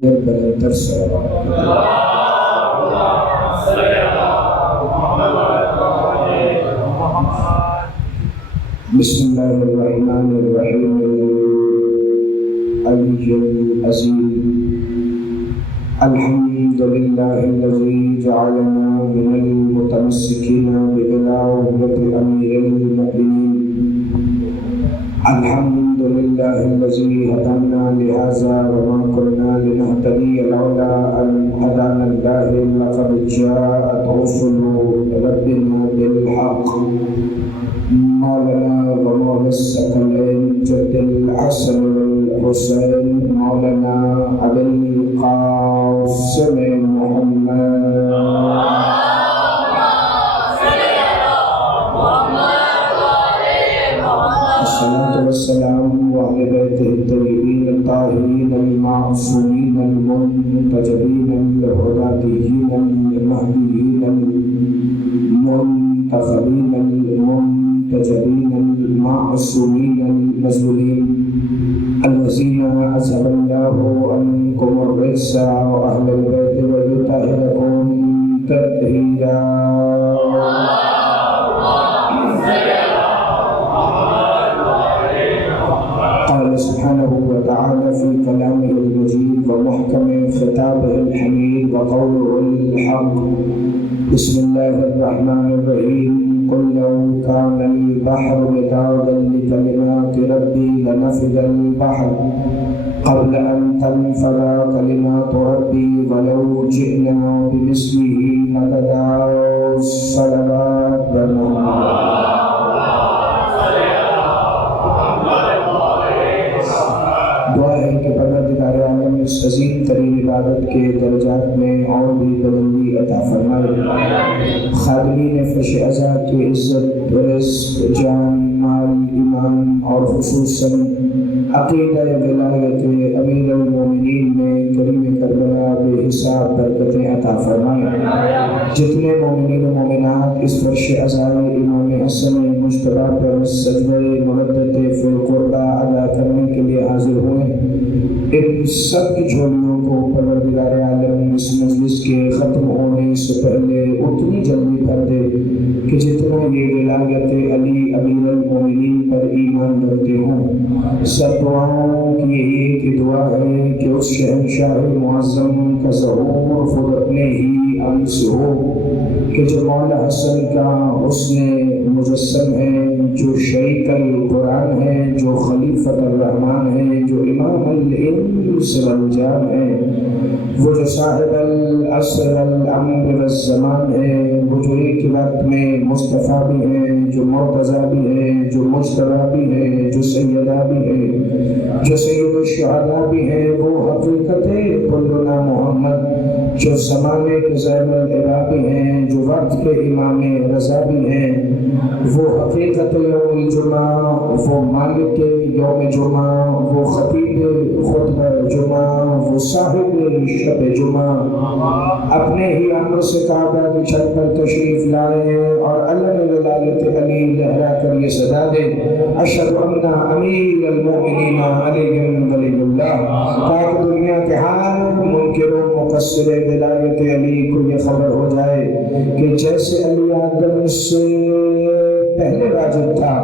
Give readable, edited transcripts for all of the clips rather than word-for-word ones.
بلندر صلوات بسم اللہ الرحمن الرحیم العلی العظیم الحمد للہ الذی جعلنا من المتمسکین بولاية امیر المؤمنین الحمد للہ الذی ہدانا لہذا وما كنا لنهتدی لولا ان ہدانا اللہ لقد جاءت رسل ربنا بالحق مولانا ومولا الثقلين جد الحسن والحسين مولانا ابو القاسم محمد الصلاة والسلام على بيته الطيبين الطاهرين المعصومين المنتجبين الهداتيين المهديين المنتخبين المنتجبين المعصومين المسؤولين الذين أذهب الله عنكم الرجس وأهل البيت ويطهركم تطهيرا. قال سبحانه وتعالى في كلامه المجيد ومحكم خطابه الحميد وقوله الحق بسم الله الرحمن الرحيم قل لو كان البحر مدادا لكلمات ربي لنفد البحر قبل أن تنفد كلمات ربي ولو جئنا بمثله مددا. صلوات دعا ہے کہ پروردگار عالم اس عظیم ترین عبادت کے درجات میں اور بھی بلندی عطا فرمائے. خادمین فرش ازا کی عزت رزق جان مال ایمان اور خصوصاً عقیدہ ولایت امیر المومنین میں کریم کربلا بے حساب برکتیں عطا فرمائے. جتنے مومنین و مومنات اس فرش ازائے امام حسن مجتبیٰ پر سجدہ مودت فی القربہ ادا کرنے کے لیے حاضر ہوئے، ان سب کی جھولیوں کو پروردگار عالم اس مجلس کے ختم ہونے سے پہلے اتنی جلدی کر دے کہ جتنا یہ ولایت علی امیر المومنین پر ایمان رکھتے ہوں. سب دعاؤں کی ایک دعا ہے کہ اس شہنشاہ معظم کا ظہور خود اپنے ہی ان سے ہو کہ جو مولا حسن کا حسن مجسم ہے، جو شریک القرآن ہے، جو خلیفۃ الرحمن ہے، جو امام الانس والجان ہے، وہ جو صاحب العصر والامر والزمان ہے، وہ جو ایک وقت میں مصطفیٰ بھی ہے، جو مرتضیٰ بھی ہے، جو مجتبیٰ بھی ہے، جو سیدہ بھی ہے، جو سید الشہداء بھی ہے، وہ حقیقت کلنا محمد، جو زمانے کے زین العراق بھی ہیں، جو وقت کے امام رضا بھی ہیں، وہ حقیقت یوم الجمعہ، وہ مالک یوم جمعہ، وہ خطیب خطبہ جمعہ، وہ صاحب شب جمعہ، اپنے ہی امر سے کعبہ کی چھت پر تشریف لائے اور علم ولایت علی لہرا کر یہ صدا دے اشہد ان امیر المؤمنین علی ولی اللہ، تاکہ دنیا کے ہر منکر و مقصر ولایت علی کو یہ خبر ہو جائے کہ جیسے علی آدم سے پہلے واجب تھا،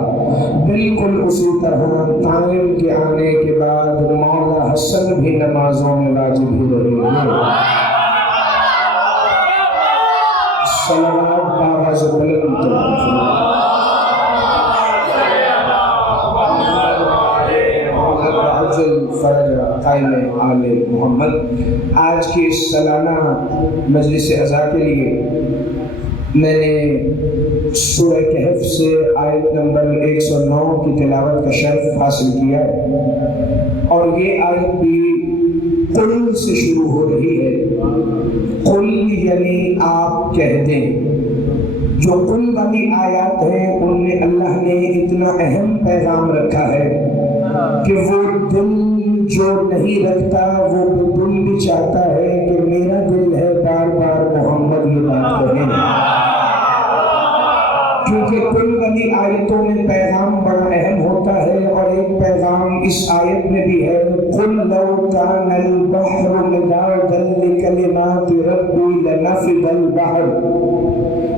بالکل اسی طرح ٹائم کے آنے کے بعد مولا حسن بھی نمازوں میں واجب ہی رہے گے. صلوات بارہ سے بلند فرج قائم آل محمد. آج کی اس سالانہ مجلس عزا کے لیے میں نے سورہ کہف سے آیت نمبر 109 کی تلاوت کا شرف حاصل کیا ہے، اور یہ آیت بھی قل سے شروع ہو رہی ہے. قل یعنی آپ کہہ دیں. جو قل والی آیات ہیں ان میں اللہ نے اتنا اہم پیغام رکھا ہے کہ وہ دل جو نہیں رکھتا وہ دل بھی چاہتا ہے کہ میرا دل ہے بار بار محمد یہ بات کہیں، کیونکہ کل والی آیتوں میں پیغام بڑا اہم ہوتا ہے، اور ایک پیغام اس آیت میں بھی ہے قل لو کان البحر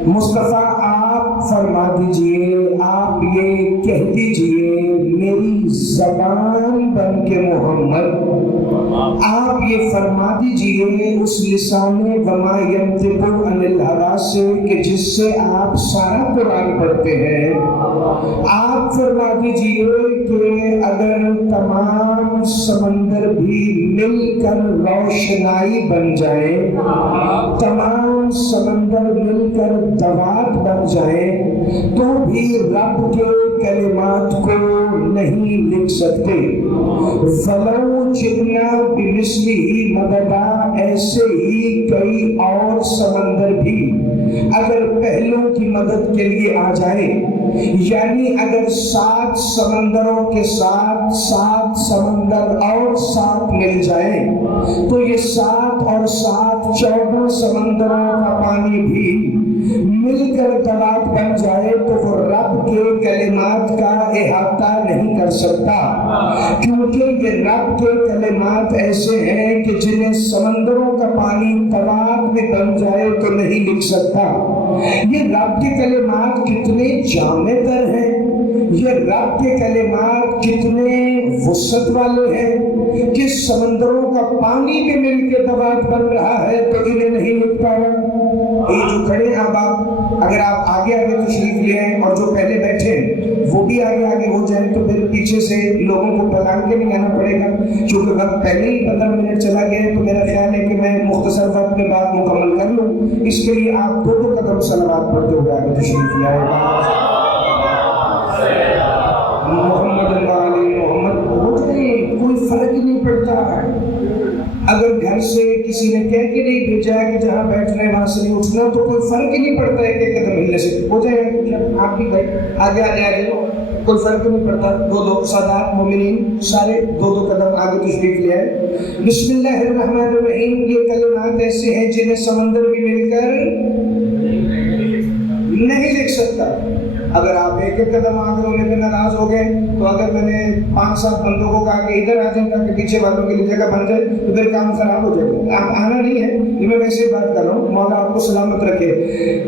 مصطفیٰ آپ فرما دیجئے، آپ یہ کہہ دیجئے میری زبان بن کے محمد، آپ یہ فرما دیجئے اس لسان وما ینطق عن الہوی سے کہ جس سے آپ سارا قرآن پڑھتے ہیں، آپ فرما دیجئے کہ اگر تمام سمندر بھی مل کر روشنائی بن جائے، تمام سمندر مل کر دوات بن جائیں تو بھی رب کے کلمات کو نہیں لکھ سکتے۔ فَلَوْ جِئْنَا بِمِثْلِهِ مَدَدًا، ایسے ہی کئی اور سمندر بھی اگر پہلوں کی مدد کے لیے آ جائے، یعنی اگر 7 سمندروں کے ساتھ 7 سمندر اور 7 مل جائیں تو یہ 7 اور 7 14 سمندروں کا پانی بھی مل کر دوات بن جائے تو وہ رب کے کلمات کا احاطہ نہیں کر سکتا، کیونکہ یہ رب کے کلمات ایسے ہیں کہ جنہیں سمندروں کا پانی دوات میں بن جائے تو نہیں لکھ سکتا۔ یہ رب کے کلمات کتنے جامع تر ہیں، یہ رب کے کلمات کتنے وسعت والے ہیں کہ سمندروں کا پانی بھی مل کے دوات بن رہا ہے تو انہیں نہیں لکھ پا رہا۔ یہ جو کھڑے ہیں آپ اگر آپ آگے آگے تشریف لے آئیں اور جو پہلے بیٹھے وہ بھی آگے آگے ہو جائیں تو پھر پیچھے سے لوگوں کو پلان کے نہیں آنا پڑے گا، چونکہ وقت پہلے ہی 15 منٹ چلا گیا ہے تو میرا خیال ہے کہ میں مختصر وقت میں بات مکمل کر لوں، اس کے لیے آپ 2 قدم صلوات پڑھتے ہوئے آگے تشریف لے آئے گا۔ محمد علی محمد ہو جائے، کوئی فرق ہی نہیں پڑتا۔ اگر گھر سے کسی نے کہہ کے نہیں بھیجا ہے کہ جہاں بیٹھنا ہے وہاں سے نہیں اٹھنا تو کوئی فرق ہی نہیں پڑتا ہے کہ قدم ہلنے سے ہو جائے، آپ بھی بھائی آگے آگے آگے کوئی فرق نہیں پڑتا۔ 2 سادات مومنین سارے 2 قدم آگے تشریف لے آئے۔ بسم اللہ الرحمن الرحیم، یہ کلمات ایسے ہیں جنہیں سمندر بھی مل کر نہیں لکھ سکتا۔ اگر آپ ایک قدم آگے ہونے پہ ناراض ہو گئے تو اگر میں نے 5-7 بندوں کو کہا کہ ادھر آ جائیں تاکہ پیچھے والوں کے لیے جگہ بن جائے تو پھر کام خراب ہو جائے گا۔ آپ آنا نہیں ہے، یہ میں ویسے ہی بات کر رہا ہوں، مولا آپ کو سلامت رکھے۔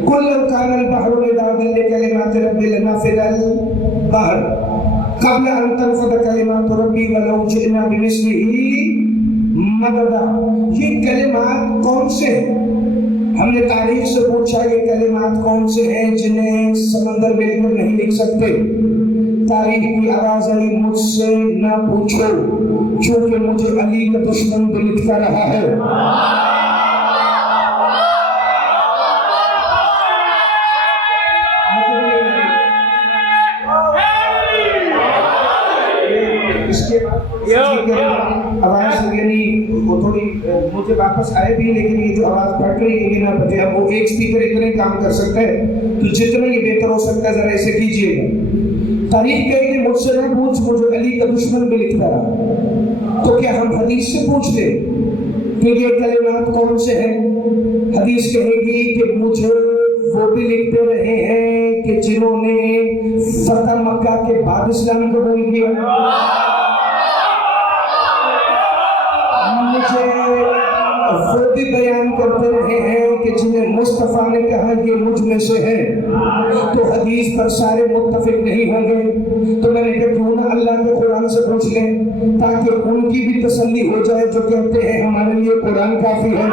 کل کان البحر مدادا لکلمات ربی لنفد البحر قبل ان تنفد کلمات ربی ولو جئنا بمثلہ مددا۔ یہ کلمات کون سے ہیں؟ ہم نے تاریخ سے پوچھا یہ کلمات کون سے ہیں جنہیں سمندر مل کر نہیں لکھ سکتے؟ تاریخ کی آواز آئی مجھ سے نہ پوچھو چونکہ مجھے علی کا دشمن بھی لکھتا رہا ہے۔ اس کے آواز یعنی وہ تھوڑی مجھے واپس آئے بھی، لیکن یہ جو آواز پھٹ رہی ہے یہ نہ پھٹے۔ اب وہ ایک اسپیکر اتنے کام کر سکتا ہے تو جتنا یہ بہتر ہو سکتا ہے ذرا اسے کیجیے گا۔ تاریخ کہے کہ مجھ سے نہ پوچھ مجھے علی کا دشمن بھی لکھتا رہا، تو کیا ہم حدیث سے پوچھ لیں کہ یہ کلمات کون سے ہیں؟ حدیث کہے گی کہ مجھے وہ بھی لکھتے رہے ہیں کہ جنہوں نے فتح مکہ کے بعد اسلام قبول کیا، مجھے وہ بھی بیان کرتے رہے ہیں کہ جنہیں مصطفیٰ نے کہا کہ مجھ میں سے ہے۔ تو حدیث پر سارے متفق نہیں ہوں گے تو میں نے کہا کیوں نہ اللہ کے قرآن سے پوچھ لیں تاکہ ان کی بھی تسلی ہو جائے جو کہتے ہیں ہمارے لیے قرآن کافی ہے۔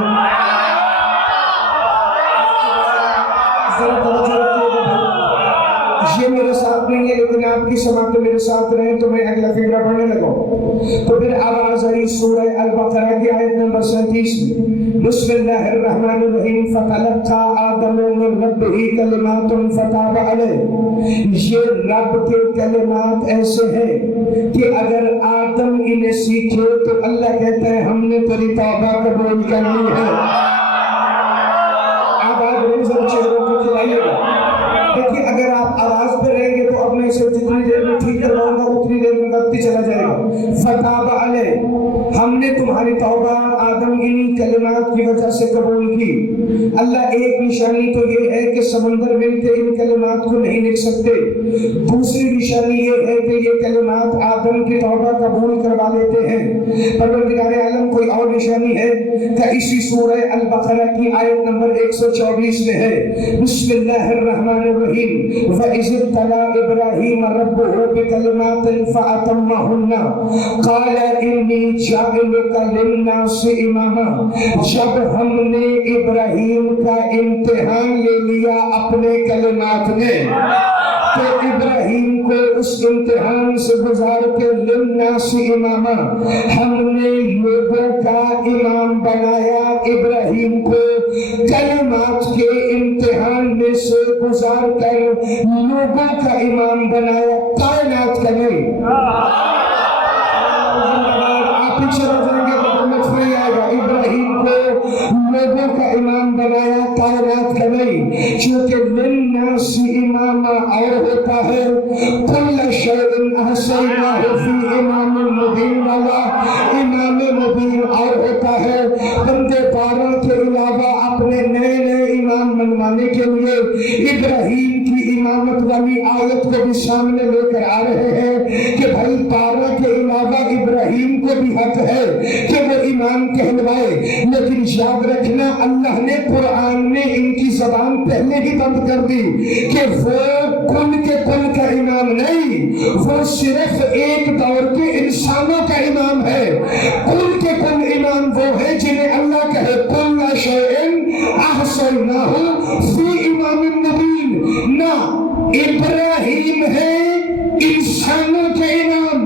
یہ میرے ساتھ نہیں ہے لیکن آپ کی سماعت میرے ساتھ رہے تو میں اگلا فقرہ پڑھنے لگا۔ تو پھر آواز آئی سورہ البقرہ کی آیت نمبر 37 میں، بسم اللہ الرحمن الرحیم فتلقى آدم من ربہ کلمات فتاب علیہ۔ یہ رب کے کلمات ایسے ہیں کہ اگر آدم انہیں سیکھے تو اللہ کہتا ہے ہم نے تیری توبہ قبول کر لی ہے۔ آپ آج سب چہروں کو کھلائیے گا، دیکھیے اگر آپ آواز پہ رہیں گے تو اب میں اسے جتنی دیر میں ٹھیک کرواؤں گا اتنی دیر میں وقت ہی چلا جائے گا۔ فتاب علیہ، ہم نے تمہاری توبہ آدم انہی کلمات کی وجہ سے قبول کی۔ اللہ ایک نشانی تو یہ ہے کہ سمندر مل کے ان کلمات کو نہیں لکھ سکتے، دوسری نشانی یہ ہے کہ یہ کلمات آدم کی توبہ قبول کروا لیتے ہیں۔ پروردگار عالم کوئی اور نشانی ہے کہ اسی سورہ البقرہ کی آیت نمبر 124 میں ہے، بسم اللہ الرحمن الرحیم، وَإِذِ ابْتَلَىٰ إِبْرَاهِيمَ رَبُّهُ بِكَلِمَاتٍ فَأَتَمَّهُنَّ قَالَ إِنِّي جَاعِلُكَ لِلنَّاسِ إِمَامًا۔ جب ہم نے ابراہیم کا امتحان لے لیا اپنے کلمات میں، تو ابراہیم کو اس امتحان سے گزار کے للناس اماما، ہم نے لوگوں کا امام بنایا۔ ابراہیم کو کلمات کے امتحان میں سے گزار کر لوگوں کا امام بنایا، کائنات کا نہیں۔ آپ پیچھے رہ جائیں گے تو مطلب نہیں آئے گا۔ ابراہیم کو لوگوں کا امام بنایا، کائنات کا نہیں، کیونکہ للناس اماما اور ہوتا ہے کل شیء احصیناہ فی امام مبین والا، امام مبین اور ہوتا ہے بندے پاروں کے علاوہ اپنے نئے نئے امام منوانے کے لیے ابراہیم کی امامت والی آیت کو بھی سامنے لے کر آ رہے ہیں کہ بھائی پاروں کے علاوہ ابراہیم کو بھی حق ہے کہ وہ امام کہلوائے، لیکن یاد رکھنا اللہ نے قرآن میں ان کی زبان پہلے ہی بند کر دی کہ وہ کل کے کل کا امام نہیں، وہ صرف ایک دور کے انسانوں کا امام ہے۔ کل کے کل امام وہ ہے جنہیں اللہ کہے کل شیء احصیناہ فی امام مبین۔ نہ ابراہیم ہے انسانوں کے امام،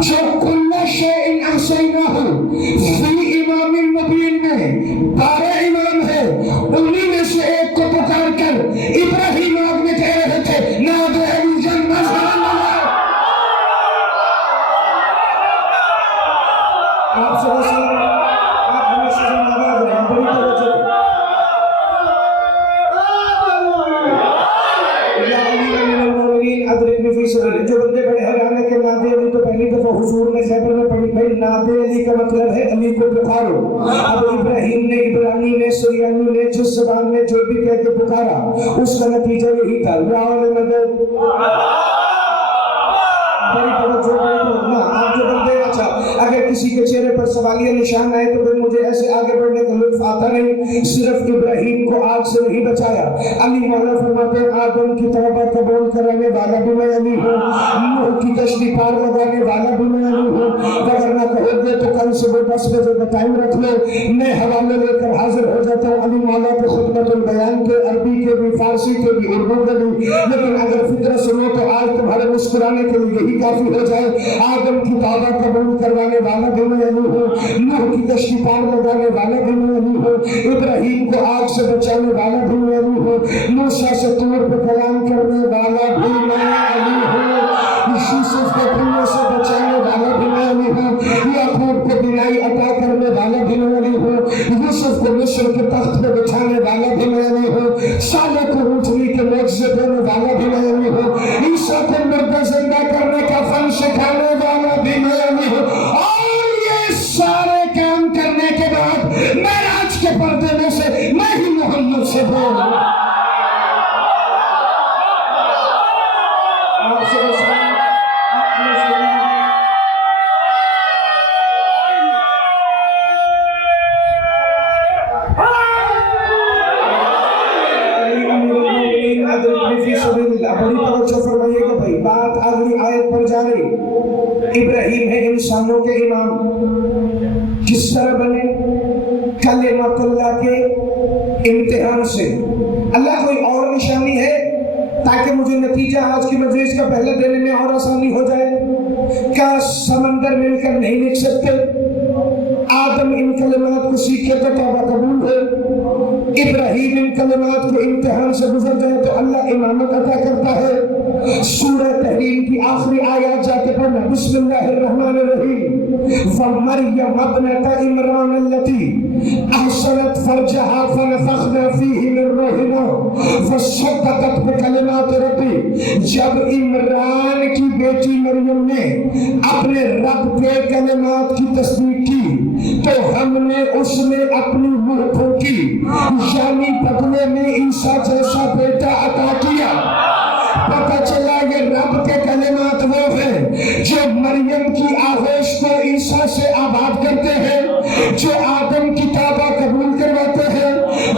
جو کل شیء احصیناہ فی امام مبین میں 12 امام ہے، انہی میں سے ایک کو پکار کر ابراہیم آگ میں کہہ رہے تھے نادى الجنہ آپ سے رسول آپ ہمیشہ سے ناراض رہے ہیں، بڑی توجہ جو بندے بڑے حیران ہے کہ نادے علی تو پہلی دفعہ حضور نے خیبر میں پڑھی، بھائی نادے علی کا مطلب ہے علی کو پکارو۔ اب ابراہیم نے، عبرانی نے، سریانی نے جس زبان میں جو بھی کہہ کے پکارا اس کا نتیجہ یہی تھا یا مدد بڑی توجہ نہ۔ آپ جو بندے اچھا اگر کسی کے چہرے پر سوالیہ نشان آئے تو پھر مجھے ایسے آگے بڑھنے کا لطف آتا نہیں۔ صرف ابراہیم کو آگ سے نہیں بچایا، علی مولا فرماتے ہیں آدم کی توبہ قبول کرانے والا بھی میں علی ہوں، نوح کی کشتی پار لگانے والا بھی میں علی ہوں، وگرنہ کہو گے تو کل صبح 10 بجے کا ٹائم رکھ لو، میں حوالے لے کر حاضر ہو جاتا ہوں علی مولا کے خطبۃ البیان کے، عربی کے بھی، فارسی کے بھی، اردو کے بھی، لیکن اگر فطرت سنو تو آج تمہارے مسکرانے کے لیے یہی کافی ہو جائے۔ آدم کی توبہ قبول کروانے والا بھی میں علی ہوں، نوح کی کشتی پار لگانے والا بھی میں علی ہوں، ابراہیم کو آگ سے بچانے والا بھی میں علی ہوں، موسیٰ سے طور پہ کلام کرنے والا بھی میں علی ہوں، یوسف کو کنویں سے بچانے والا بھی میں علی ہوں، یعقوب کو بینائی عطا کرنے والا بھی میں علی ہوں، یوسف کو مصر کے تخت پہ بچانے والا بھی میں علی ہوں، صالح کو اونٹنی کے معجزے دینے والا بھی میں علی ہوں، عیسیٰ کو مردہ زندہ کرنے کا فن سکھانے والا بھی میں علی ہوں۔ اور یہ سارے کام کرنے کے بعد معراج کے پردے میں سے میں ہی محمد سے بول رہا ہوں۔ آپ سے بڑی توجہ فرمائیے گا بھائی، بات اگلی آیت پر جا رہی۔ ابراہیم ہے انسانوں کے امام، کس طرح بنے؟ کلمات اللہ کے امتحان سے۔ اللہ کوئی اور نشانی ہے تاکہ مجھے نتیجہ آج کی مجلس کا پہلے دینے میں اور آسانی ہو جائے؟ کیا سمندر مل کر نہیں لکھ سکتے؟ آدم ان کلمات کو سیکھے تو توبہ قبول ہے، ابراہیم ان کلمات کے امتحان سے گزر جائے تو اللہ امامت عطا کرتا ہے۔ سورہ تحریم کی آخری آیات جا کے پڑھنا، بسم اللہ الرحمن الرحیم، وَمَرْيَمَ ابْنَتَ عِمْرَانَ الَّتِي أَحْصَنَتْ فَرْجَهَا فَنَفَخْنَا فِيهِ مِنْ رُوحِنَا وَصَدَّقَتْ بِكَلِمَاتِ رَبِّهَا۔ جب عمران کی بیٹی مریم نے اپنے رب کے کلمات کی تصدیق کی تو ہم نے اس میں اپنی روح پھونکی، یعنی بدلے میں عیسیٰ جیسا بیٹا عطا کیا۔ پتہ چلا یہ رب کے کلمات وہ ہیں جو مریم کی آغوش کو عیسیٰ سے آباد کرتے ہیں، جو آدم کی توبہ قبول کرواتے ہیں،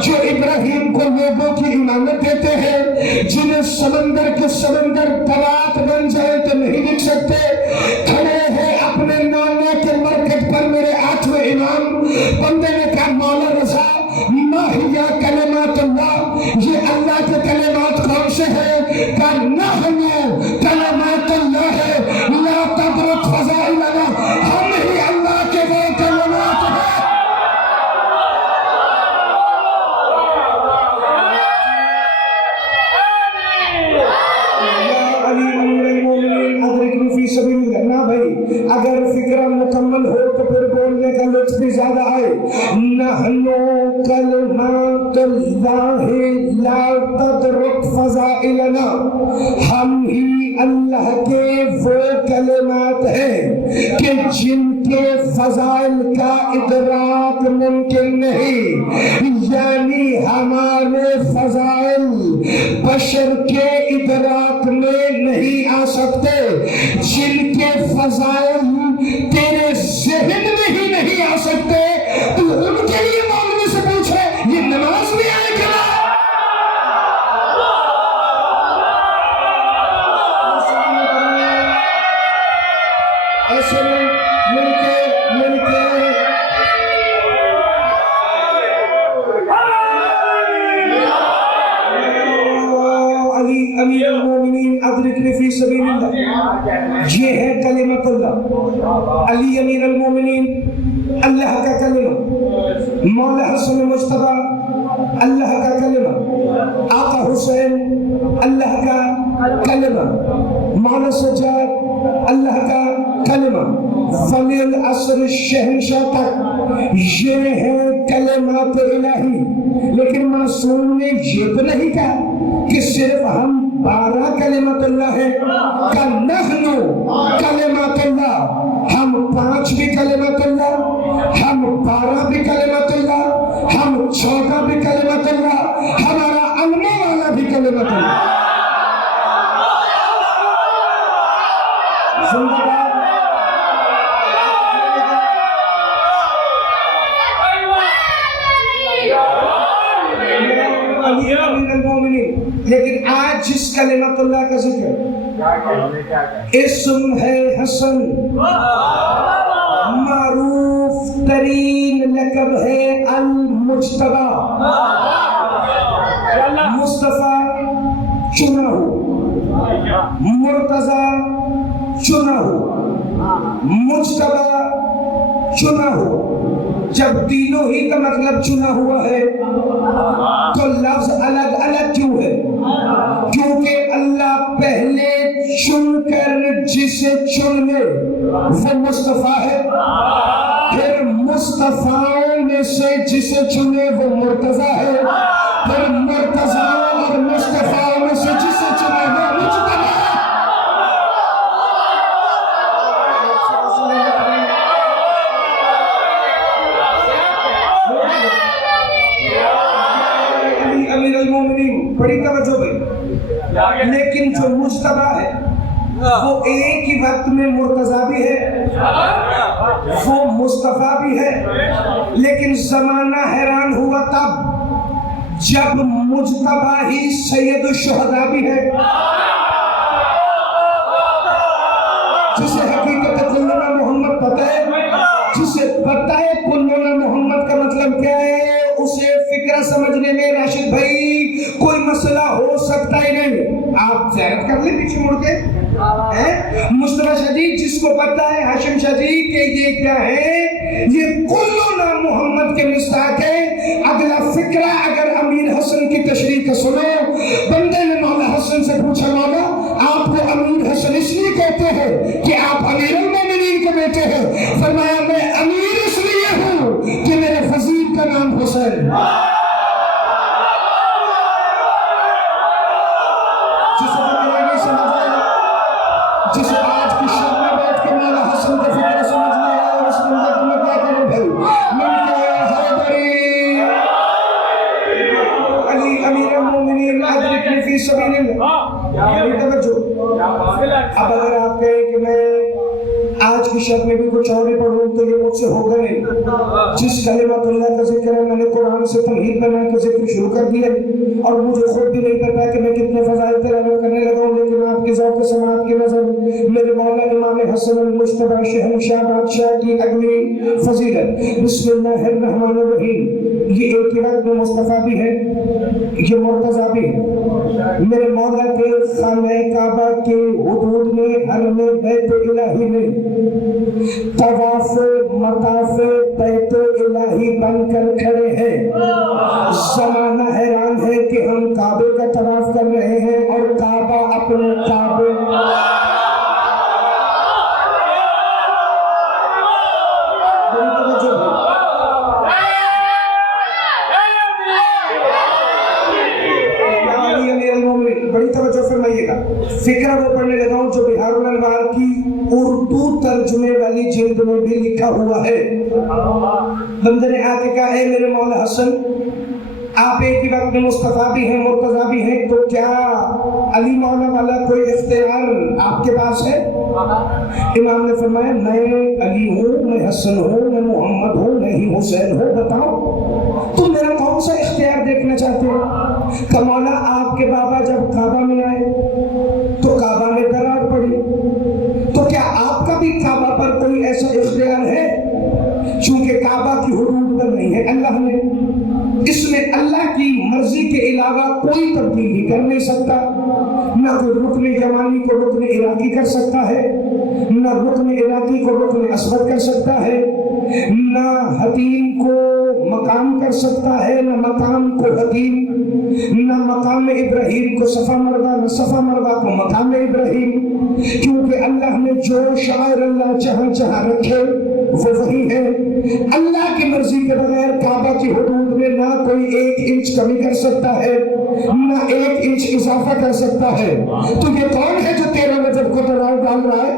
جو ابراہیم کو لوگوں کی امامت دیتے ہیں، جنہیں سمندر کے سمندر دوات بن جائے تو نہیں لکھ سکتے، کھڑے ہیں اپنے نانا کے مرکز پر میرے 8ویں امام۔ بندے نے کہا مولا رضا ما ہی کلمات اللہ، یہ اللہ کے کلمات کون سے ہیں؟ کہ نحن کلمات اللہ لا تدرک فضائلنا، ہم ہی اللہ کے وہ کلمات ہیں۔ اگر فکرہ مکمل ہو تو پھر بولنے کا لطف بھی زیادہ آئے۔ نحن کلمات اللہ لا تدرک فضائلنا، ہم ہی اللہ کے وہ کلمات ہیں کہ جن کے فضائل کا ادراک ممکن نہیں، یعنی ہمارے فضائل بشر کے ادراک میں نہیں آ سکتے، جن کے فضائل تیرے ذہن میں ہی نہیں آ سکتے، تو ان کے لیے مولوی سے پوچھے یہ نماز میں آئے کہ نہ؟ ایسے مل کے امیر المومنین ادرکنی فی سبیل اللہ، یہ ہے کلمت اللہ۔ علی امیر المومنین اللہ کا کلمہ، مولا حسن مجتبیٰ اللہ کا کلمہ، آقا حسین اللہ کا کلمہ، مولا سجاد اللہ کا کلمہ، ولی العصر شہنشاہ تک، یہ ہے کلمات الہی۔ لیکن معصوم نے یہ تو نہیں کہا کہ صرف ہم 12 کلمات اللہ ہیں، کہ نحن کلمات اللہ، ہم 5 بھی کلمات اللہ، ہم 12 بھی کلمات اللہ، ہم 14 بھی کلمات اللہ، ہمارا علمہ والا بھی کلمات اللہ۔ زندہ باد امیر المومنین۔ لیکن آج جس کلمت اللہ کا ذکر، اسم ہے حسن، معروف ترین لقب ہے المجتبی، مصطفیٰ چنا ہوا، مرتضیٰ چنا ہوا، مجتبی چنا ہوا۔ جب تینوں ہی کا مطلب چنا ہوا ہے تو لفظ الگ الگ کیوں ہے؟ کیونکہ اللہ پہلے چن کر جسے چن لے وہ مصطفیٰ ہے، پھر مصطفیٰ میں سے جسے چنے وہ مرتضیٰ ہے، پھر مرتضیٰ اور مصطفیٰ میں سے جسے چنے وہ مجتبی ہے۔ امیر المومنین بڑی توجہ ہے، لیکن جو مجتبی ہے وہ ایک ہی وقت میں مرتضیٰ بھی ہے، وہ مصطفیٰ بھی ہے۔ لیکن زمانہ حیران ہوا تب جب مجتبی ہی سید الشہداء بھی ہے، جسے حقیقت کلنا محمد پتہ ہے، جسے پتہ ہے کلنا محمد کا مطلب کیا ہے، اسے فکرہ سمجھنے میں راشد بھائی کوئی مسئلہ ہو سکتا ہی نہیں۔ آپ زیارت کر لیں پیچھے مڑ کے، مصطفیٰ شاہ جی جس کو پتہ ہے، ہاشم شاہ جی کہ یہ کیا ہے، یہ کلنا محمد کے مصداق ہے۔ اگلا فکرہ اگر امیر حسن کی تشریح کا سنو، بندے نے مولا حسن سے پوچھا مولا آپ کو امیر حسن اس لیے کہتے ہیں کہ آپ امیر المومنین کے بیٹے ہیں؟ فرمایا میں امیر اس لیے ہوں کہ میرے وزیر کا نام حسین۔ جسے آج کی شب میں بیٹھ کے مولا حسن کا فکر سمجھ لیا، اور اس منظر کو میں کیا کروں بھائی، سبیل اللہ. اب اگر آپ کہیں کہ میں آج کی شب میں بھی کچھ اور ہی پڑھوں تو یہ مجھ سے ہوگا نہیں. جس کلمۃ اللہ کا ذکر ہے میں نے قرآن سے تمہید بنا کے ذکر شروع کر دیا اور مجھے خود بھی نہیں پتا کہ میں کتنے فضائل تلاوت کرنے لگا ہوں, لیکن آپ کی ذوق سماعت کی نظر میرے مولا امام حسن المجتبی شہنشاہ بادشاہ کی اگلی فضیلت بسم اللہ الرحمن الرحیم, یہ ایک ہی وقت میں مصطفیٰ بھی ہے, یہ مرتضیٰ بھی ہے. میرے مولا کے خانہ کعبہ کے حدود میں حرم بیت الہی میں طواف مطاف بیت الہی بن کر کھڑے ہیں. زمانہ حیران ہے کہ ہم کعبے کا طواف کر رہے ہیں اور کعبہ اپنے کعبے بڑی توجہ فرمائیے گا. فکرہ وہ پڑھنے لگا ہوں جو بہار الانوار کی اردو ترجمے والی جلد میں بھی لکھا ہوا ہے. بندے نے آ کے کہا اے میرے مولا حسن, آپ ایک ہی وقت میں مصطفیٰ بھی ہیں مرتضیٰ بھی ہیں, تو کیا علی مولا والا کوئی اختیار آپ کے پاس ہے؟ امام نے فرمایا میں علی ہوں, میں حسن ہوں, میں محمد ہوں, میں ہی حسین ہوں, بتاؤ تم میرا کون سا اختیار دیکھنا چاہتے ہو؟ کہ مولا آپ کے بابا جب کعبہ میں آئے تو کعبہ میں درار پڑی, تو کیا آپ کا بھی کعبہ پر کوئی ایسا اختیار ہے؟ چونکہ کعبہ کی حدود پر نہیں ہے اللہ نے, اس میں اللہ کی مرضی کے علاوہ کوئی تبدیلی کر نہیں سکتا. نہ کوئی رکن یمانی کو رکن عراقی کر سکتا ہے, نہ رکن عراقی کو رکن اسود کر سکتا ہے, نہ حتیم کو مقام کر سکتا ہے, نہ مقام کو حتیم, نہ مقام ابراہیم کو صفا مروہ, نہ صفا مروہ کو مقام ابراہیم. کیونکہ اللہ نے جو شاعر اللہ جہاں جہاں رکھے وہ وہی ہے. اللہ کی مرضی کے بغیر کعبہ کی حدود میں نہ کوئی 1 انچ کمی کر سکتا ہے, نہ 1 انچ اضافہ کر سکتا ہے. تو یہ کون ہے جو 13 نجف کو دراڑ ڈال رہا ہے؟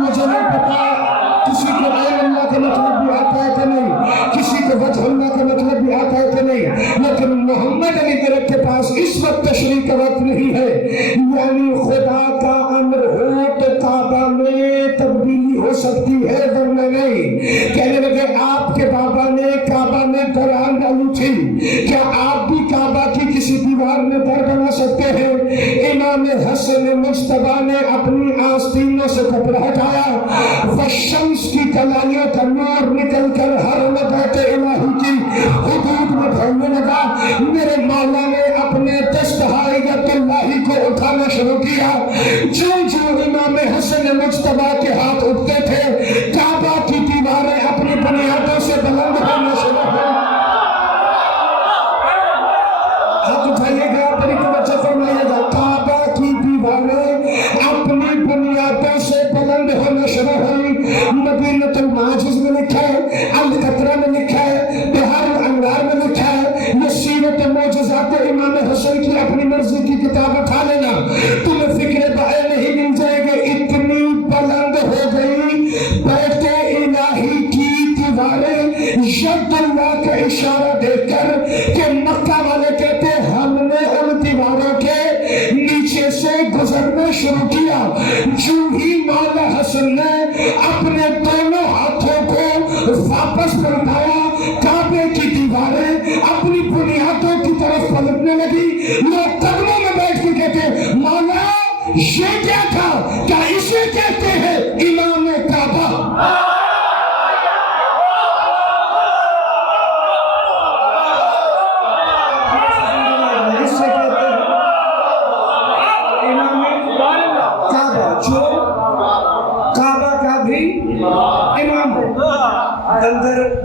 مجھے نہیں پتا کسی کو عین اللہ کا مطلب بھی آتا ہے کہ نہیں, کسی کو وجہ اللہ کا مطلب بھی آتا ہے کہ نہیں, لیکن محمد علی میرے کے پاس اس وقت تشریح کا وقت نہیں ہے. یعنی خدا کا امر ہو تو کعبہ میں تبدیلی ہو سکتی ہے ورنہ نہیں. کہنے لگے آپ کے بابا نے کعبہ میں درار ڈالی تھی, کیا آپ بھی کعبہ کی کسی دیوار میں در بنا سکتے ہیں؟ امام حسن مجتبی نے اپنی آستینوں سے کپڑا ہٹایا, والشمس کی کلالیوں کا نور نکل کر حرم بیت الہی کی حدود میں بھرنے لگا. میرے مولا نے اپنے دستہائیت اللہ کو اٹھانا شروع کیا. جو جو امام حسن مجتبی کے ہاتھ اٹھتے تھے کعبہ کی دیواریں اپنی بنیادوں سے بلند ہونا شروع ہوئی. ہاتھ اٹھائیے گا, اپنی توجہ فرمائیے گا. کعبہ کی دیواریں اپنی بنیادوں سے بلند ہونا شروع ہوئی. مدینۃ المعاجز میں لکھا ہے, القطرہ میں لکھا ہے, بہار الانوار میں لکھا ہے. یہ سیرت معجزات امام حسن کی اپنی مرضی کی کتاب اٹھا لینا, تمہیں فکر بہے نہیں مل جائے گا. اتنی بلند ہو گئی بیت الہی کی دیواریں ید اللہ کا اشارہ دیکھ کر کہ مکہ والے کہتے ہم نے ان دیواروں کے نیچے سے گزرنا شروع کیا. جو ہی مولا حسن نے اپنے دونوں ہاتھوں کو واپس پلٹایا, کعبے کی دیواریں اپنی بنیادوں کی طرف پلٹنے لگی. لوگ قدموں میں بیٹھ کے کہتے مولا یہ کیا تھا, کیا اسے کہتے ہیں امام کعبہ؟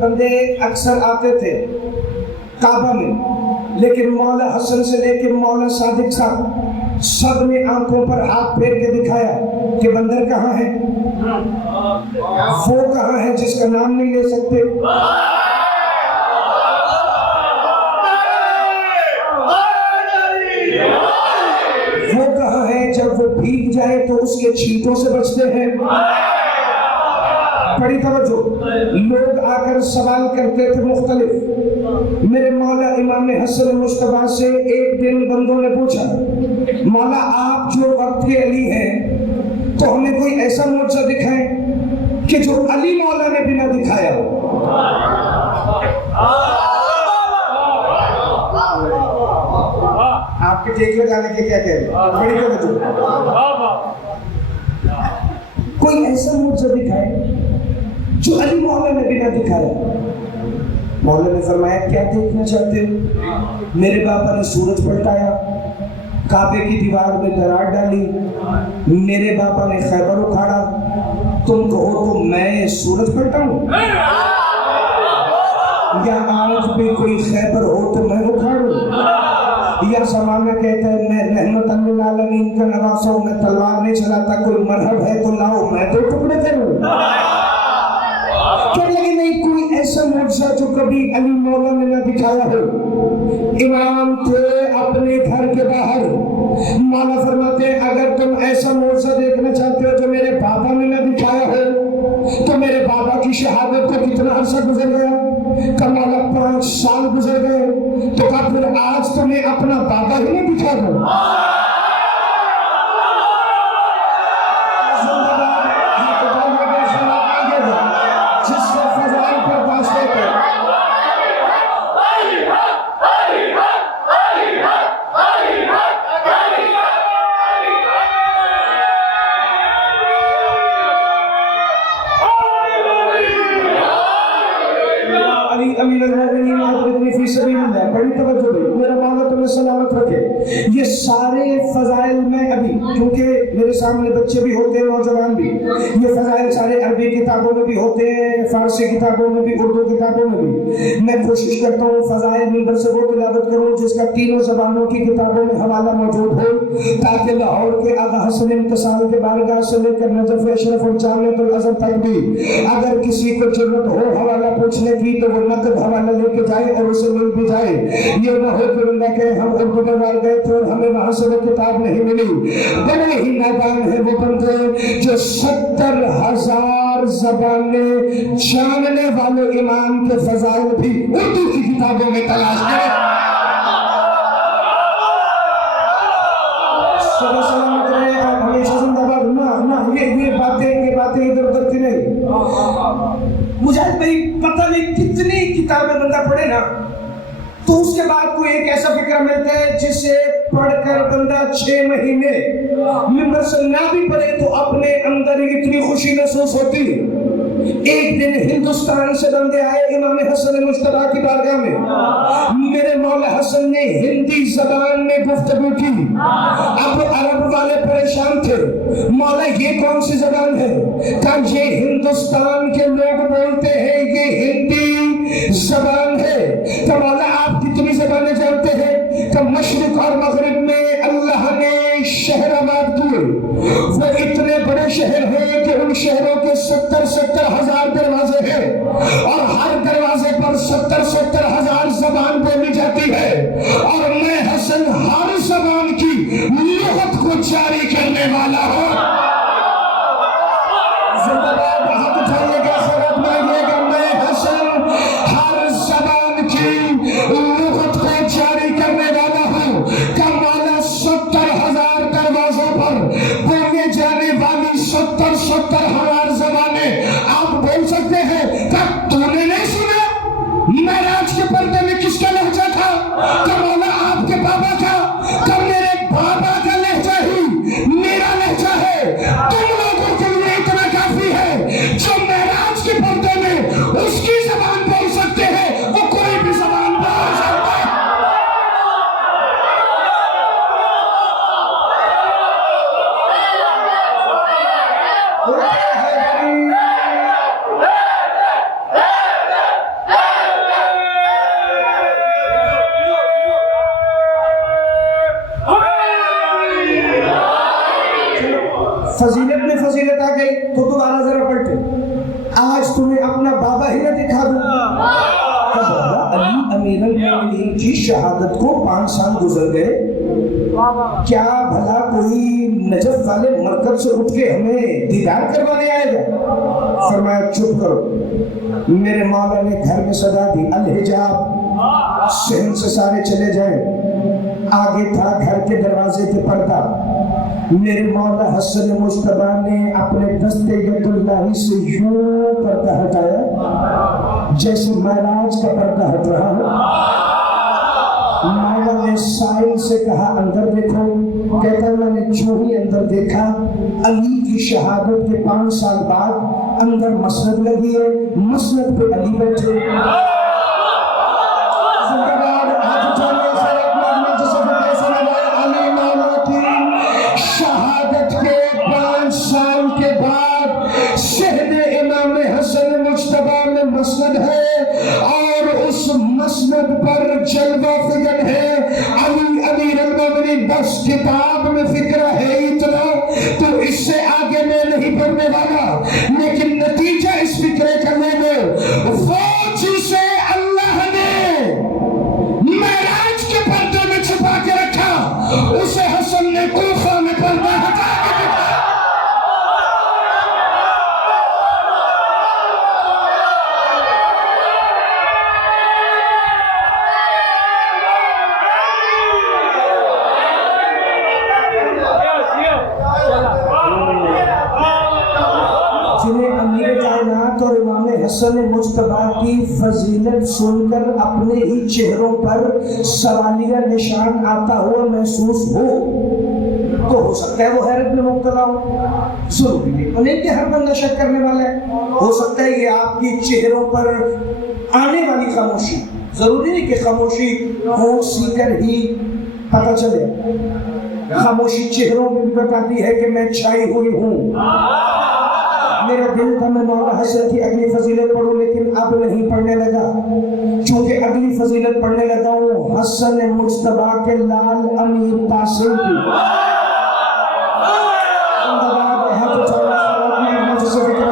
بندے اکثر آتے تھے کعبہ میں, لیکن مولا حسن سے لے کے مولا صادق صاحب سب نے آنکھوں پر ہاتھ پھیر کے دکھایا کہ بندر کہاں ہے, وہ کہاں ہے جس کا نام نہیں لے سکتے, وہ کہاں ہے جب وہ بھیگ جائے تو اس کے چھینٹوں سے بچتے ہیں, بڑی توجہ، لوگ آ کر سوال کرتے تھے مختلف۔ میرے مولا امام حسن مصطفیٰ سے ایک دن بندوں نے پوچھا، مولا آپ جو وقت کے علی ہیں تو ہمیں کوئی ایسا معجزہ دکھائیں کہ جو علی مولا نے بھی نہ دکھایا ہو۔ آپ کے ٹیک لگانے کے کیا کہہ رہے ہیں؟ بڑی توجہ، کوئی ایسا معجزہ دکھائے جو علی مولا نے بھی نہ دکھایا۔ مولا نے فرمایا کیا دیکھنا چاہتے ہو؟ میرے باپا نے سورج پلٹایا، کعبے کی دیوار میں دراڑ ڈالی، میرے باپا نے خیبر اکھاڑا، تم کہو تو میں سورج پلٹاؤں؟ یا آج بھی کوئی خیبر ہو تو میں اکھاڑوں؟ یا زمانہ کہتا ہے میں رحمت للعالمین کا نواسا ہوں، میں تلوار نہیں چلاتا، کوئی مرحب ہے تو لاؤ میں تو ٹکڑے کروں؟ کیا لگے نہیں کوئی ایسا معجزہ جو کبھی علی مولا نے نہ دکھایا ہو۔ امام تھے اپنے گھر کے باہر، مولا فرماتے ہیں اگر تم ایسا معجزہ دیکھنا چاہتے ہو جو میرے بابا نے نہ دکھایا ہو تو میرے بابا کی شہادت کو کتنا عرصہ گزر گیا؟ کہ مولا 5 سال گزر گئے، تو کہا پھر آج تمہیں اپنا بابا ہی نہیں دکھا دو۔ امیر المومنین اعطنی فی سبیل اللہ، بڑی توجہ دے، میرا مولا تمہیں سلامت رکھے۔ یہ سارے فضائل میں ابھی کیونکہ میرے سامنے بچے بھی ہوتے ہیں، نوجوان بھی، یہ فضائل سارے عربی کتابوں میں بھی ہوتے ہیں، فارسی کتابوں میں بھی، اردو کتابوں میں بھی۔ میں کوشش کرتا ہوں فضائل منبر سے وہ تلاوت کروں جس کا تینوں زبانوں کی کتابوں میں حوالہ موجود ہو، تاکہ لاہور کے آغا حسن انتصال کے بارگاہ سے لے کر نجف اشرف اور جامعۃ الازہر تک بھی اگر کسی کو ضرورت ہو حوالہ پوچھنے کی تو وہ نقد حوالہ لے کے جائے اور اسے مل بھی جائے۔ یہ نہ ہو کہ بندہ کہ ہم اردو میں گئے تھے اور ہمیں وہاں سے وہ کتاب نہیں ملی۔ بڑے ہی نادان ہیں وہ بندے جو 70,000 زبانیں جاننے والے امام کے فضائل بھی اردو کی کتابوں میں تلاش کریں۔ صبح سلامت رہے آپ ہمیشہ زندہ باد۔ یہ باتیں ادھر ادھر کی نہیں۔ مجھے بھائی پتہ نہیں کتنی کتابیں بندہ پڑھے نا تو اس کے بعد کوئی ایک ایسا فکر ملتا ہے جسے پڑھ کر بندہ 6 مہینے ممبر سے نہ بھی پڑھے تو اپنے اندر اتنی خوشی محسوس ہوتی۔ ایک دن ہندوستان سے بندے آئے امام حسن مصطفیٰ کی بارگاہ میں، میرے مولا حسن نے ہندی زبان میں گفتگو کی۔ اب عرب والے پریشان تھے، مولا یہ کون سی زبان ہے؟ کہ یہ ہندوستان کے لوگ بولتے ہیں یہ ہندی زبان ہے۔ کہ مولا آپ کتنی زبانیں جانتے ہیں؟ کہ مشرق اور مغرب میں اللہ نے شہر آباد کیے، وہ اتنے بڑے شہر ہیں کہ ان شہروں کے 70,000 دروازے ہیں اور ہر دروازے پر 70,000 زبان بولی جاتی ہے، اور میں حسن ہر زبان کی لغت کو جاری کرنے والا ہوں۔ زندہ باد، ہاتھ اٹھائیے گا، خیرات مانگیے گا، میں حسن ہر زبان کی لغت کو جاری کرنے والا ہوں۔ کہ مولا 70,000 دروازوں پر بولے جانے والی 70,000 زبانیں آپ بول سکتے ہیں۔ کہ تو نے نہیں سنا معراج کے پردے میں کس کا لہجہ تھا؟ کہ مولا آپ کے بابا کا، کہ میرے بابا کا لہجہ ہی میرا لہجہ ہے۔ تم لوگوں کے لیے اتنا کافی ہے، جو معراج کے پردے میں اس کی زبان بول سکتے ہیں وہ کوئی بھی زبان بول سکتا ہے۔ فضیلت میں فضیلت آ گئی تو دوبارہ ذرا پلٹے، آج تمہیں اپنا بابا ہی نہ دکھا دوں؟ علی امیر المومنین کی شہادت کو 5 سال گزر گئے، کیا بھلا کوئی نجف والے مرکز سے اٹھ کے ہمیں دیدار کروانے آئے گا؟ فرمایا چپ کرو۔ میرے مولا نے گھر میں صدا دی الحجاب، صحن سے سارے چلے جائیں۔ آگے تھا گھر کے دروازے کے پردہ، میرے مولا حسن مجتبیٰ نے اپنے دستے ید اللہ سے یوں پردہ ہٹایا جیسے معراج کا پردہ ہٹ رہا ہو۔ مولا نے سائل سے کہا اندر دیکھو، کہتا میں نے جو ہی اندر دیکھا، علی کی شہادت کے 5 سال بعد اندر مسند لگی ہے، مسند پہ علی بیٹھے۔ شہادت کے 5 سال کے بعد شہد امام حسن مجتبیٰ میں مسند ہے، اور اس مسند پر جلوہ فکر ہے علی امیر المومنین۔ بس کتاب میں فکر ہے اتنا، تو اس سے آگے میں نہیں پڑھنے والا، لیکن نتیجہ اس فکرے کرنے میں وہ جسے اللہ نے معراج کے پردے میں چھپا کے رکھا، اسے حسن نے کوفہ میں پردہ ہٹا کے دکھا۔ جنہیں امیر کائنات اور امام حسن مجتبیٰ کی فضیلت سن کر اپنے ہی چہروں پر سوالیہ نشان آتا ہوا محسوس ہو، تو ہو سکتا ہے وہ حیرت میں مبتلا ہو، ضروری نہیں کہ ہر بندہ شک کرنے والا ہے۔ ہو سکتا ہے یہ آپ کی چہروں پر آنے والی خاموشی، ضروری نہیں کہ خاموشی ہو سی کر ہی پتہ چلے، خاموشی چہروں میں بھی بتاتی ہے کہ میں چھائی ہوئی ہوں۔ میرا دل تھا میں مولا حسن کی اگلی فضیلت پڑھوں، لیکن اب نہیں پڑھنے لگا، چونکہ اگلی فضیلت پڑھنے لگا ہوں حسن مجتبیٰ کے لال امیر قاسم کی۔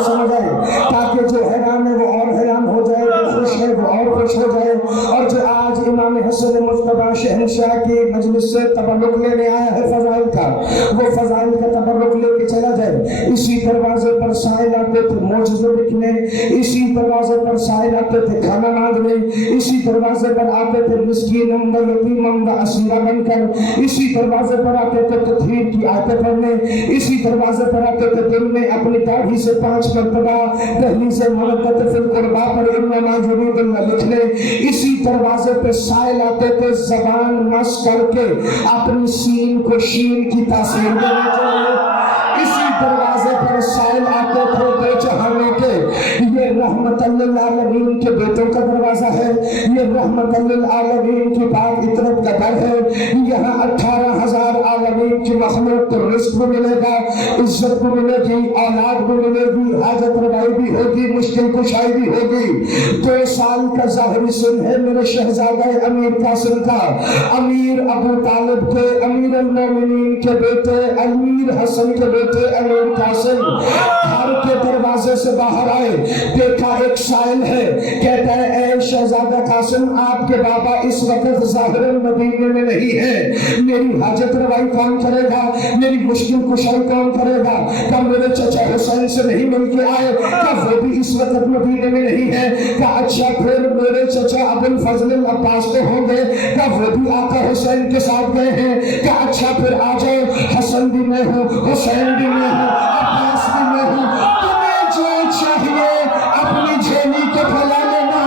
سمجھ آئے تاکہ جو حیران ہے وہ اور حیران ہو جائے، جو خوش ہے وہ اور خوش ہو جائے، اور جو آج امام حسن مجتبیٰ شہنشاہ کی مجلس سے تبرک لینے آیا ہے فضائل کا، وہ فضائل کا تبرک لے کے چلا جائے۔ اسی دروازے پر سائل آتے تھے معجزے لکھنے، اسی دروازے پر سائل آتے تھے کھانا مانگنے، اسی دروازے پر آتے تھے مسکین و یتیم و اسیرہ بن کر، اسی دروازے پر آتے تھے تطہیر کی آیتیں پڑھنے، اسی دروازے پر آتے تھے دن میں اپنی داڑھی سے 5 مرتبہ تحلیز مودت فی القربا پر انما یرید اللہ لکھنے، اسی دروازے پہ سائل آتے تھے زبان مس کر کے اپنی سین کو شین کی تاثیر دینے چاہیے، اسی دروازے پر سائل آتے تھے بے جہانوں کے۔ یہ رحمت للعالمین کے بیٹوں کا دروازہ ہے، یہ رحمت للعالمین کی پاک اطرت کا در ہے، یہاں 18,000 عالمین کی مخلوق کو رزق بھی ملے گا، عزت بھی ملے گی، اولاد بھی ملے گی، حاجت روائی بھی ہوگی، مشکل کشائی بھی ہوگی۔ 2 سال کا ظاہری سن ہے میرے شہزادہ امیر قاسم کا، امیر ابو طالب کے، امیر المومنین کے بیٹے امیر حسن کے بیٹے امیر قاسم گھر کے دروازے سے باہر آئے، دیکھا ایک سائل ہے، کہتا ہے اے شہزادہ قاسم آپ کے بابا اس وقت ظاہر مدینے میں نہیں ہے، میری حاجت روائی کون کرے گا، میری مشکل کشائی کون کرے گا؟ کیا میرے چچا حسین سے نہیں مل کے آئے؟ کیا وہ بھی اس وقت مدینے میں نہیں ہے؟ کیا اچھا پھر میرے چچا ابو الفضل العباس تو ہوں گے، کیا وہ بھی آقا حسین کے ساتھ گئے ہیں؟ کیا اچھا پھر آ جائے، حسن بھی میں ہوں، حسین بھی میں ہوں، عباس بھی میں ہوں، تمہیں جو چاہیے اپنی جھولی کو پھیلا لینا۔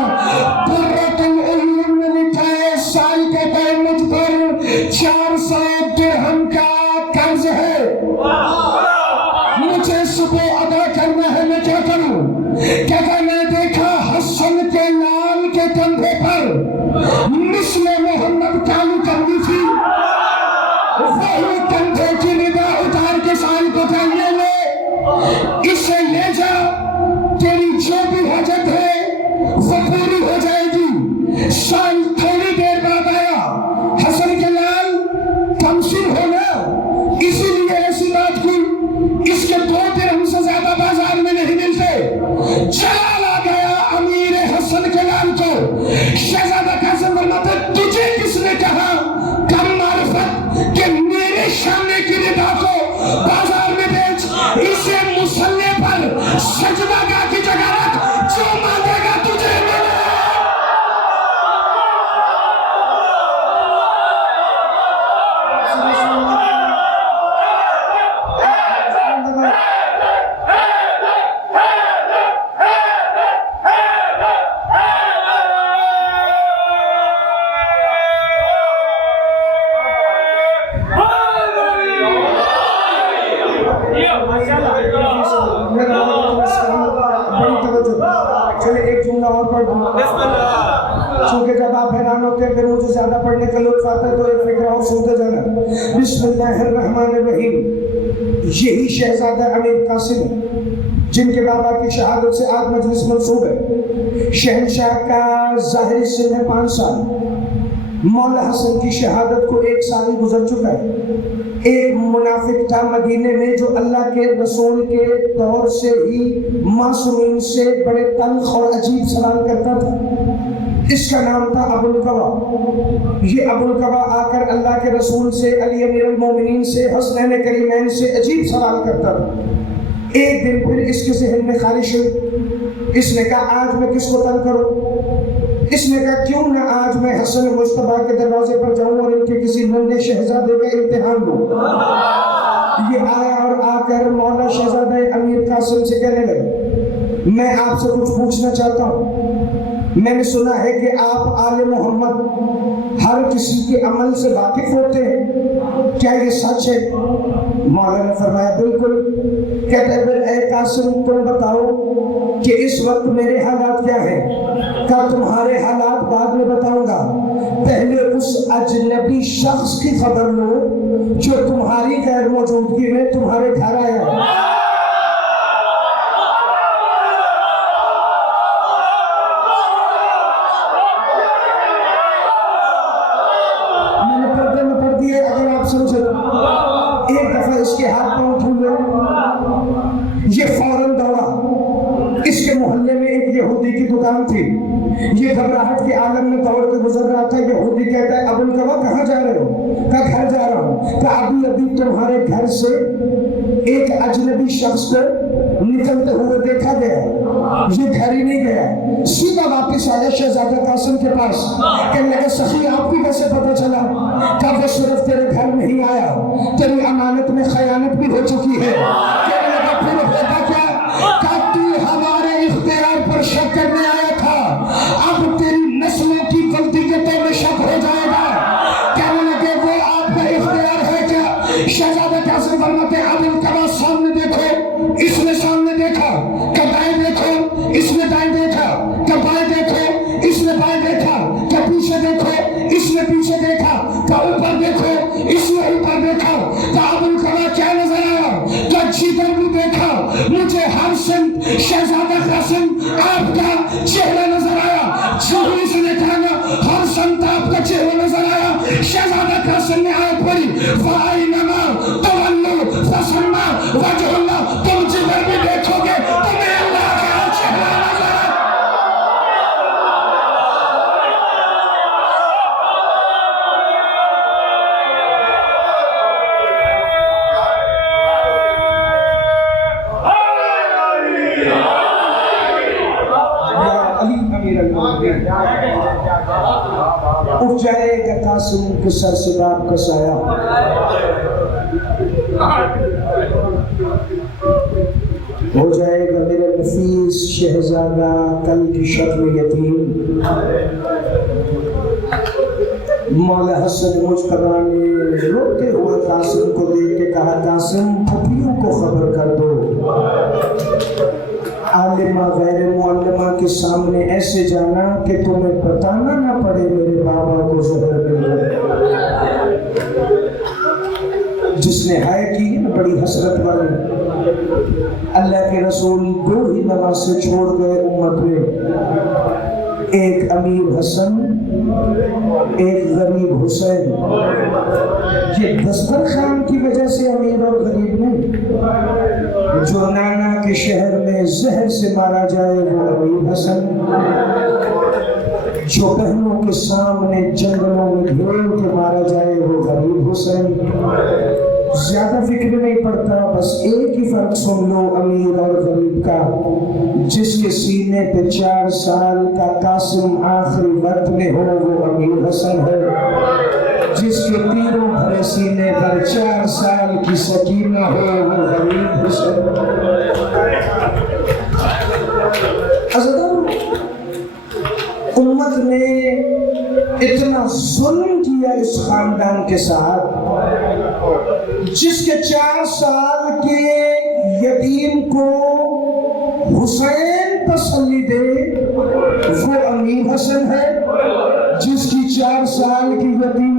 قرۃ العیون میں لکھا ہے سائل کہتا ہے مجھ پر 400 درہم کا قرض ہے، مجھے صبح ادا کرنا ہے، میں کیا کروں؟ کہتا ہے میں دیکھا حسن کے لال کے کندھے پر مثل محمد کالو کندھی تھی، وہی کندھے کی نگاہ اتار کے سائل کو کہنے لے اس بسم اللہ الرحمن الرحیم. یہی شہزادہ امیر قاسم جن کے بابا کی شہادت سے آج مجلس منسوب ہے. شہنشاہ کا ظاہری سن ہے 5 سال. مولا حسن کی شہادت کو 1 سال ہی گزر چکا ہے. ایک منافق تھا مدینے میں جو اللہ کے رسول کے دور سے ہی معصومین سے بڑے تلخ اور عجیب سوال کرتا تھا. اس کا نام تھا ابو القبا. یہ ابو القبا آ کر اللہ کے رسول سے، علی امیر المومنین سے، حسنین کریمین سے عجیب سوال کرتا تھا. ایک دن پھر اس کے ذہن میں خواہش ہوئی. اس نے کہا آج میں کس کو تنگ کروں؟ اس نے کہا کیوں نہ آج میں حسن مجتبیٰ کے دروازے پر جاؤں اور ان کے کسی ننھے شہزادے کا امتحان لوں. یہ آیا اور آ کر مولا شہزادہ امیر قاسم سے کہنے لگے میں آپ سے کچھ پوچھنا چاہتا ہوں. میں نے سنا ہے کہ آپ آل محمد ہر کسی کے عمل سے واقف ہوتے ہیں، کیا یہ سچ ہے؟ مولا نے فرمایا بالکل. کہتے ہیں اے قاسم تم بتاؤ کہ اس وقت میرے حالات کیا ہیں؟ کیا تمہارے حالات بعد میں بتاؤں گا، پہلے اس اجنبی شخص کی خبر لو جو تمہاری غیر موجودگی میں تمہارے گھر آیا ہے. ایک دفعہ اس کے ہاتھ پاؤں پھولے، یہ فوراً دوڑا. اس کے محلے میں ایک یہودی کی دکان تھی. یہ گھبراہٹ کے عالم میں دوڑ کے گزر رہا تھا. یہودی کہتا ہے ابو القبا کہاں جا رہے ہو؟ کہا گھر جا رہا ہوں. کہا ابھی تمہارے گھر سے ایک اجنبی شخص کو نکلتے ہوئے دیکھا گیا، یہ گھر ہی نہیں گیا. سیدھا واپس آیا شہزادہ قاسم کے پاس. کہنے لگا سخی آپ کو کیسے پتہ چلا؟ کہ وہ صرف تیرے گھر نہیں آیا، تیری امانت میں خیانت بھی ہو چکی ہے. کہنے لگا پھر ہوتا کیا؟ کہ تو ہمارے اختیار پر شک کرنے آیا تھا، اب تیری نسلوں کی غلطی کے تو میں شک ہو جائے گا. کہنے لگے وہ آپ کا اختیار ہے کیا؟ شہزادہ قاسم فرماتے ہیں ابو القبا سامنے دیکھو. اس نے سامنے دیکھا. کہ دائیں دیکھو. اس نے دائیں دیکھا. کہ بائیں دیکھو. اس نے بائیں دیکھا. کہ پیچھے دیکھو. اس نے پیچھے دیکھا. کہ اوپر دیکھو. اس نے اوپر دیکھا. کہ ابو القبا کیا نظر آیا؟ کہ جدھر بھی دیکھا مجھے ہر سمت شہزادہ قاسم آپ کا چہرہ نظر آیا. جو اس نے کہا نا ہر سمت آپ کا چہرہ نظر آیا. شہزادہ قاسم نے آیت پڑھی فَأَيْنَمَا تُوَلُّوا فَثَمَّ وَجْهُ اللَّهِ. تم جدھر بھی دیکھو گے تمہیں اللہ کا چہرہ نظر آئے. اٹھ جائے گا قاسم کے سر سے باپ کا سایہ. ہو جائے گا میرا نفیس شہزادہ کل کی شکل یتیم. مولا حسن مجتبیٰ نے روتے ہوئے قاسم کو دیکھ کے کہا قاسم پھپھیوں کو خبر کر دو عالمہ غیر معلمہ کے سامنے ایسے جانا کہ تمہیں بتانا نہ پڑے میرے بابا کو زہر مل گئے. جس نے ہائے کی بڑی حسرت والی. اللہ کے رسول 2 ہی نمازیں چھوڑ گئے امت میں، ایک امیر حسن، ایک غریب حسین. یہ دسترخوان کی وجہ سے امیر اور غریب نہیں. جو نانا کے شہر میں زہر سے مارا جائے وہ امیر حسن، جو بہنوں کے سامنے جنگلوں میں گھیر کے مارا جائے وہ غریب حسین. زیادہ فکر نہیں پڑتا، بس ایک ہی فرق سن لو امیر اور غریب کا. جس کے سینے پہ 4 سال کا قاسم آخری وقت میں ہو وہ امیر حسن ہے. جس کے تیروں بھرے سینے پر 4 سال کی سکینہ ہو وہ غریب حسن. امت نے اتنا ظلم کیا اس خاندان کے ساتھ، جس کے 4 سال کے یتیم کو حسین تسلی دے وہ امیر حسن ہے. جس کی 4 سال کی یتیم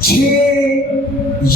6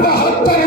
72